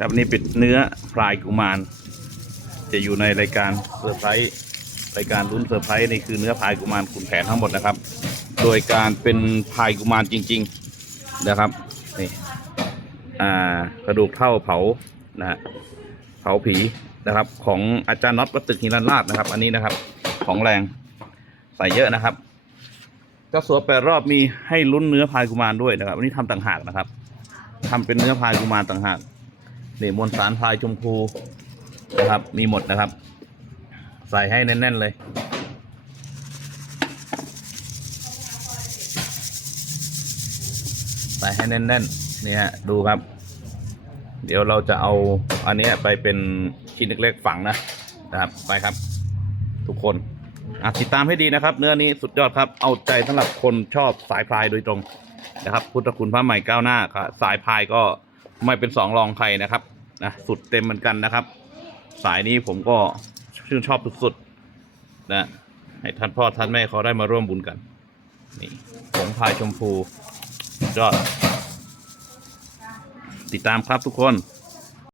ครับนี่เป็นเนื้อพลายกุมาร จะอยู่ในรายการเซอร์ไพรส์รายการลุ้นเซอร์ไพรส์นี่คือเนื้อพลายกุมารขุนแผนทั้งหมดนะครับ โดยการเป็นพลายกุมารจริง ๆนะครับนี่อ่ากระดูกเท่าเผานะฮะเผาผีนะครับ ของอาจารย์น็อตวัดตึกหิรันราชนะครับ อันนี้นะครับ ของแรงใส่เยอะนะครับเจ้าสัวแปดรอบมีให้ลุ้นเนื้อพลายกุมารด้วยนะครับอันนี้ทำต่างหากนะครับทำเป็นเนื้อพลายกุมารต่างหาก นี่มวลสารพลายชมพูนะครับ มีหมดนะครับ ใส่ให้แน่น ๆ เลย ใส่ให้แน่นๆนี่ฮะดูครับ เดี๋ยวเราจะเอาอันนี้ไปเป็นชิ้นเล็กๆฝังนะนะครับไปครับ ทุกคนติดตามให้ดีนะครับ เนื้อนี้สุดยอดครับ เอาใจสำหรับคนชอบสายพลายโดยตรงนะครับ พุทธคุณพระใหม่ก้าวหน้าครับสายพลายก็ ไม่เป็นสองรองใครนะครับนะสุดเต็มเหมือนกันนะครับ สายนี้ผมก็ชื่นชอบสุดๆนะให้ท่านพ่อท่านแม่เขาได้มาร่วมบุญกันนี่ผงพายชมพูยอด ติดตามครับทุกคน